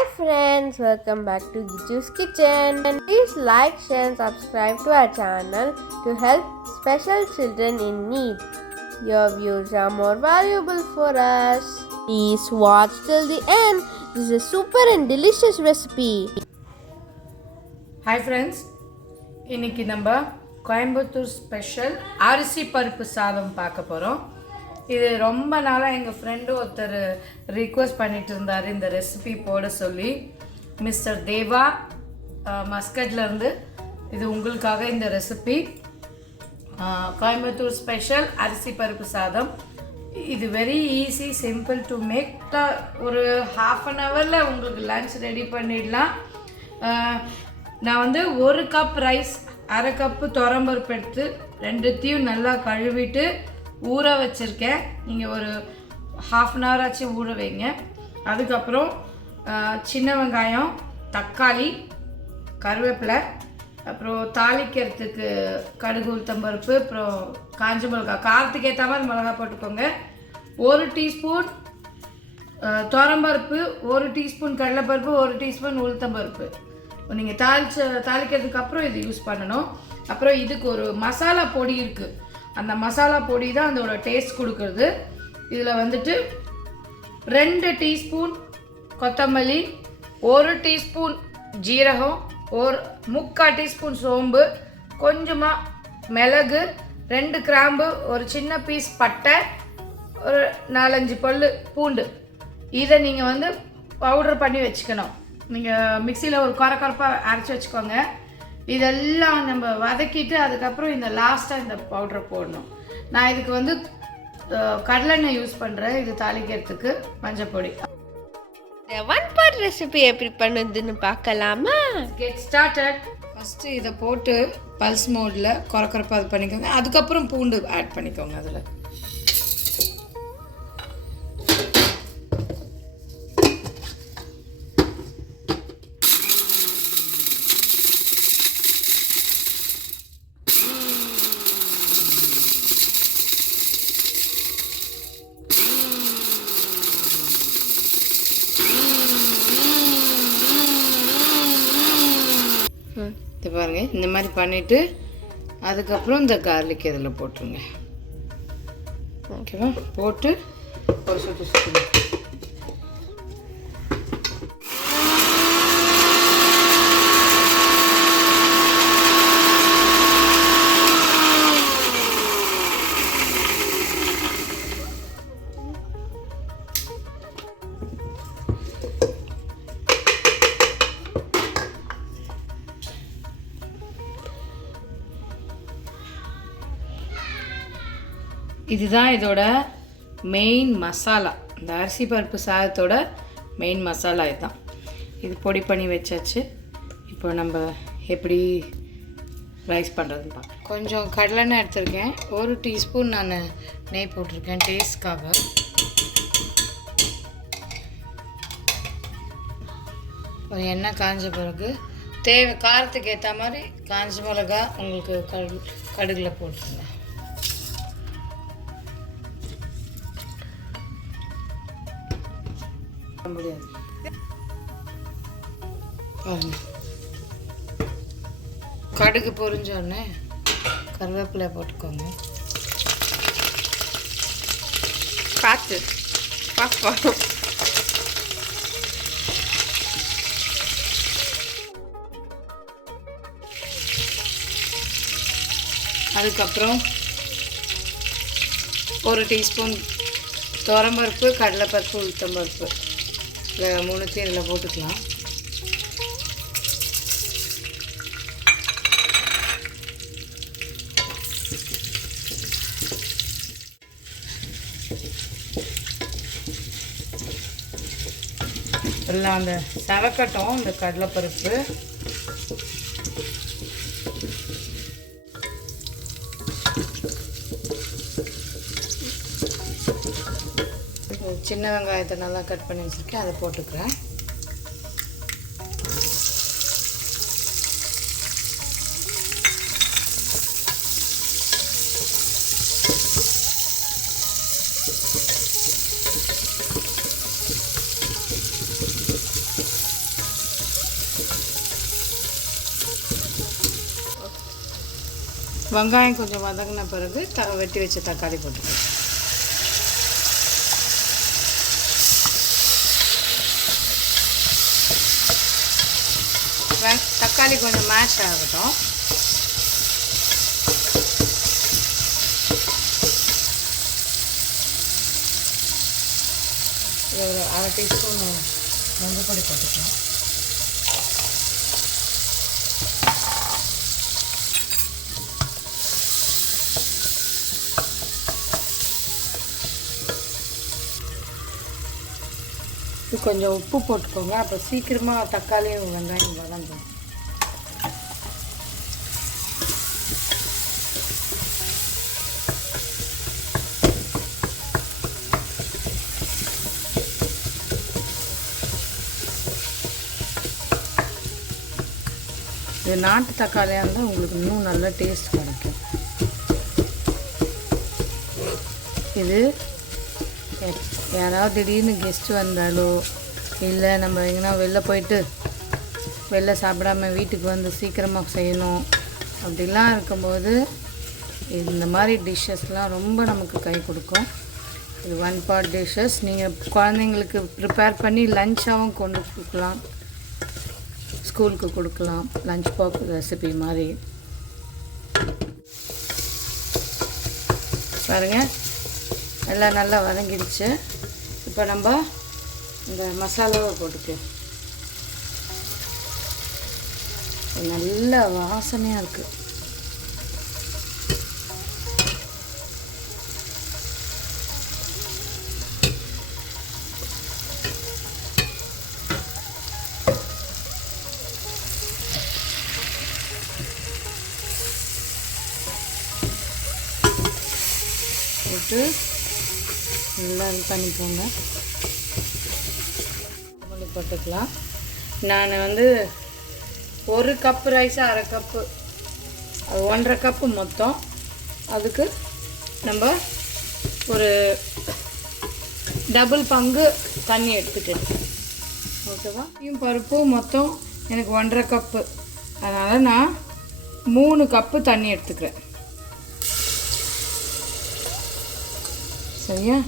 Hi friends, welcome back to Giju's Kitchen. Please like, share and subscribe to our channel to help special children in need. Your views are more valuable for us. Please watch till the end. This is a super and delicious recipe. Hi friends, இன்னைக்கு நம்ம Coimbatore special அரிசி பருப்பு சாதம் பார்க்க போகிறோம். இது ரொம்ப நாளாக எங்கள் ஃப்ரெண்டு ஒருத்தர் ரிக்வெஸ்ட் பண்ணிட்டு இருந்தார் இந்த ரெசிபி போட சொல்லி. மிஸ்டர் தேவா மஸ்கட்லேருந்து இது உங்களுக்காக இந்த ரெசிபி. கோயம்புத்தூர் ஸ்பெஷல் அரிசி பருப்பு சாதம். இது very easy, simple to make. ஒரு ½ அன் ஹவரில் உங்களுக்கு லன்ச் ரெடி பண்ணிடலாம். நான் வந்து 1 கப் ரைஸ், 1/2 கப்பு துவரம்பருப்பு எடுத்து ரெண்டுத்தையும் நல்லா கழுவிட்டு ஊற வச்சுருக்கேன். நீங்கள் ஒரு ½ அன் ஹவர் ஆச்சு ஊற வைங்க. அதுக்கப்புறம் சின்ன வெங்காயம், தக்காளி, கருவேப்பிலை, அப்புறம் தாளிக்கிறதுக்கு கடுகு, உளுத்தம்பருப்பு, அப்புறம் காஞ்ச மிளகா, காரத்துக்கு ஏற்ற மாதிரி மிளகா போட்டுக்கோங்க. 1 டீஸ்பூன் துவரம்பருப்பு, 1 டீஸ்பூன் கடலைப்பருப்பு, 1 டீஸ்பூன் உளுத்தம்பருப்பு. நீங்கள் தாளிக்கிறதுக்கு அப்புறம் இது யூஸ் பண்ணணும். அப்புறம் இதுக்கு ஒரு மசாலா பொடி இருக்குது. அந்த மசாலா பொடி தான் அதோட டேஸ்ட் கொடுக்குறது. இதில் வந்துட்டு 2 டீஸ்பூன் கொத்தமல்லி, 1 டீஸ்பூன் ஜீரகம், 1/4 டீஸ்பூன் சோம்பு, கொஞ்சமாக மிளகு, 2 கிராம்பு, ஒரு சின்ன பீஸ் பட்டை, ஒரு 4-5 பல் பூண்டு. இதை நீங்கள் வந்து பவுடர் பண்ணி வச்சுக்கணும். நீங்கள் மிக்சியில் ஒரு கொரப்பாக அரைச்சி வச்சுக்கோங்க. இதெல்லாம் நம்ம வதக்கிட்டு அதுக்கப்புறம் இந்த லாஸ்ட்டாக இந்த பவுடரை போடணும். நான் இதுக்கு வந்து கடலெண்ணெய் யூஸ் பண்ணுறேன் இது தாளிக்கிறதுக்கு. மஞ்சள் பொடி. ஒன் பார்ட் ரெசிபி எப்படி பண்ணுதுன்னு பார்க்கலாமா? Get started. ஃபஸ்ட்டு இதை போட்டு பல்ஸ் மோடில் கொரப்பாக அது பண்ணிக்கோங்க. அதுக்கப்புறம் பூண்டு ஆட் பண்ணிக்கோங்க. அதில் இது பாருங்கள், இந்த மாதிரி பண்ணிவிட்டு அதுக்கப்புறம் இந்த கார்லிக் இதில் போட்டுருங்க. ஓகேவா? போட்டு ஒரு சுற்றி இதுதான் இதோட மெயின் மசாலா. இந்த அரிசி பருப்பு சாதத்தோட மெயின் மசாலா இதுதான். இது பொடி பண்ணி வச்சாச்சு. இப்போ நம்ம எப்படி ரைஸ் பண்ணுறதுன்னு பார்க்கலாம். கொஞ்சம் கடலெண்ணெய் எடுத்துருக்கேன். 1 டீஸ்பூன் நான் நெய் போட்டிருக்கேன் டேஸ்ட்காக. ஒரு எண்ணெய் காஞ்ச பிறகு காரத்துக்கு ஏற்ற மாதிரி காஞ்ச மிளகா உங்களுக்கு கடுகில் போட்டுருங்க. முடியாது. கடுகு பொரிஞ்சோடனே கருவேப்பிலை போட்டுக்கோங்க. காற்று பாப்பா. அதுக்கப்புறம் 1 டீஸ்பூன் துவரம்பருப்பு, கடலைப்பருப்பு, உளுத்தம்பருப்பு, இதில் 3 இதில் போட்டுக்கலாம். எல்லாம் அந்த சவக்கட்டும் இந்த கடலைப்பருப்பு. சின்ன வெங்காயத்தை நல்லா கட் பண்ணி வச்சுருக்கேன், அதை போட்டுக்கிறேன். வெங்காயம் கொஞ்சம் வதங்கின பிறகு வெட்டி வச்ச தக்காளி போட்டுக்கலாம். தக்காளி கொஞ்சம் மேஷ் ஆகட்டும். ஒரு அரை டீஸ்பூன் மஞ்சள் பொடி போட்டுக்கலாம். கொஞ்சம் உப்பு போட்டுக்கோங்க, அப்போ சீக்கிரமாக தக்காளியும் வெங்காயம் வதங்கும். இது நாட்டு தக்காளியாக இருந்தால் உங்களுக்கு இன்னும் நல்ல டேஸ்ட் கிடைக்கும். இது யாராவது திடீர்னு கெஸ்ட்டு வந்தாலோ இல்லை நம்ம எங்கன்னா வெளில சாப்பிடாம வீட்டுக்கு வந்து சீக்கிரமாக செய்யணும் அப்படிலாம் இருக்கும்போது இந்த மாதிரி டிஷ்ஷஸ்லாம் ரொம்ப நமக்கு கை கொடுக்கும். இது 1 pot டிஷ்ஷஸ். நீங்கள் குழந்தைங்களுக்கு ப்ரிப்பேர் பண்ணி லஞ்சாகவும் கொண்டு கொடுக்கலாம், ஸ்கூலுக்கு கொடுக்கலாம். லஞ்ச் பாக்ஸ் ரெசிபி மாதிரி பாருங்கள். எல்லாம் நல்லா வதங்கிடுச்சு. இப்போ நம்ம இந்த மசாலாவை போட்டுக்க. நல்ல வாசனையாக இருக்குது. போட்டு நல்லா இது பண்ணிக்கோங்க. போட்டுக்கலாம். நான் வந்து 1 கப்பு ரைஸ், அரை கப்பு, அது 1.5 கப்பு மொத்தம். அதுக்கு நம்ம ஒரு டபுள் பங்கு தண்ணி எடுத்துக்கிட்டேன். ஓகேவா? பருப்பு மொத்தம் எனக்கு 1.5 கப்பு, அதனால் நான் 3 கப்பு தண்ணி எடுத்துக்கிறேன். சரியா?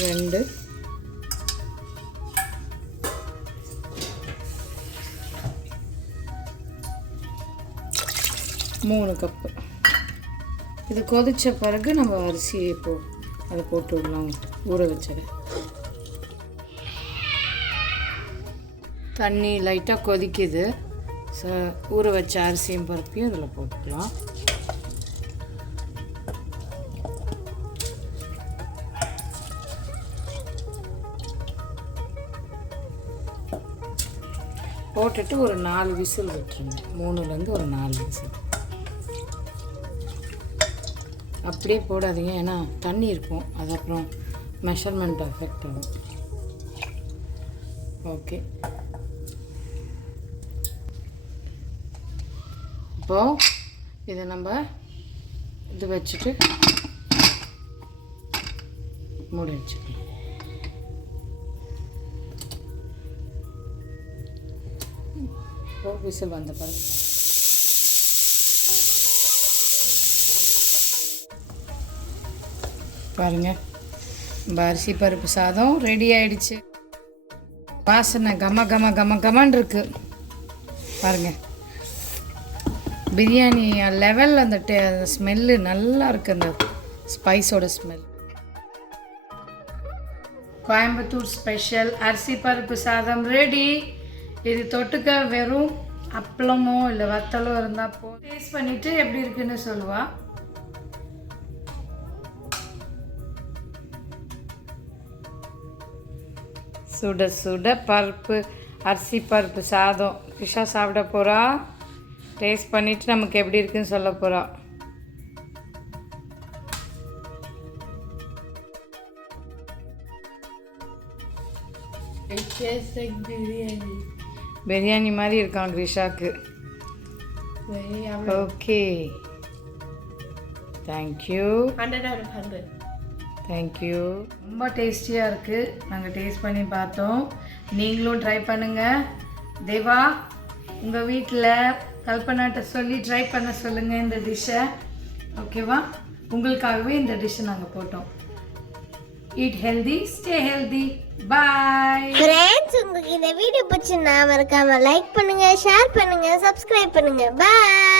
2 3 கப்பு. இது கொதித்த பிறகு நம்ம அரிசியை அதை போட்டு விடலாம். ஊற வச்சதை தண்ணி லைட்டாக கொதிக்குது. ஊற வச்ச அரிசியும் பருப்பையும் இதில் போட்டுக்கலாம். போட்டுட்டு ஒரு 4 விசில் விட்டுருங்க. 3லேருந்து ஒரு 4 விசில். அப்படியே போடாதீங்க, ஏன்னா தண்ணி இருக்கும், அது அப்புறம் மெஷர்மெண்ட் எஃபெக்ட் ஆகும். ஓகே, இப்போது இதை நம்ம இது வச்சுட்டு மூடி வச்சுக்கலாம். விசில் வந்த பிறகு பாருங்கள், அரிசி பருப்பு சாதம் ரெடி ஆயிடுச்சு. வாசனை கமன்னு இருக்கு பாருங்கள். பிரியாணி லெவல் அந்த ஸ்மெல்லு நல்லா இருக்குது. அந்த ஸ்பைஸோட ஸ்மெல். கோயம்புத்தூர் ஸ்பெஷல் அரிசி பருப்பு சாதம் ரெடி. இது தொட்டுக்க வெறும் அப்பளமோ இல்லை வத்தலோ இருந்தால் டேஸ்ட் பண்ணிவிட்டு எப்படி இருக்குன்னு சொல்லுவா. சுட சுட பருப்பு அரிசி பருப்பு சாதம் ஃபிஷ்ஷாக சாப்பிட போகிறா. டேஸ்ட் பண்ணிவிட்டு நமக்கு எப்படி இருக்குன்னு சொல்ல போகிறா. பிரியாணி மாதிரி இருக்கான் கிரிஷாக்கு. Okay, thank you. 100 out of 100. Thank you. ரொம்ப டேஸ்டியாக இருக்குது. நாங்கள் டேஸ்ட் பண்ணி பார்த்தோம். நீங்களும் ட்ரை பண்ணுங்கள். தேவா, உங்கள் வீட்டில் கல்பனாட்ட சொல்லி ட்ரை பண்ண சொல்லுங்கள் இந்த டிஷ்ஷை. ஓகேவா? உங்களுக்காகவே இந்த டிஷ்ஷை நாங்கள் போட்டோம். Eat healthy, stay healthy. Bye. Friends, உங்களுக்கு இந்த வீடியோ பிடிச்சிருந்தா மறக்காம லைக் பண்ணுங்க, ஷேர் பண்ணுங்க, சப்ஸ்கிரைப் பண்ணுங்க. Bye.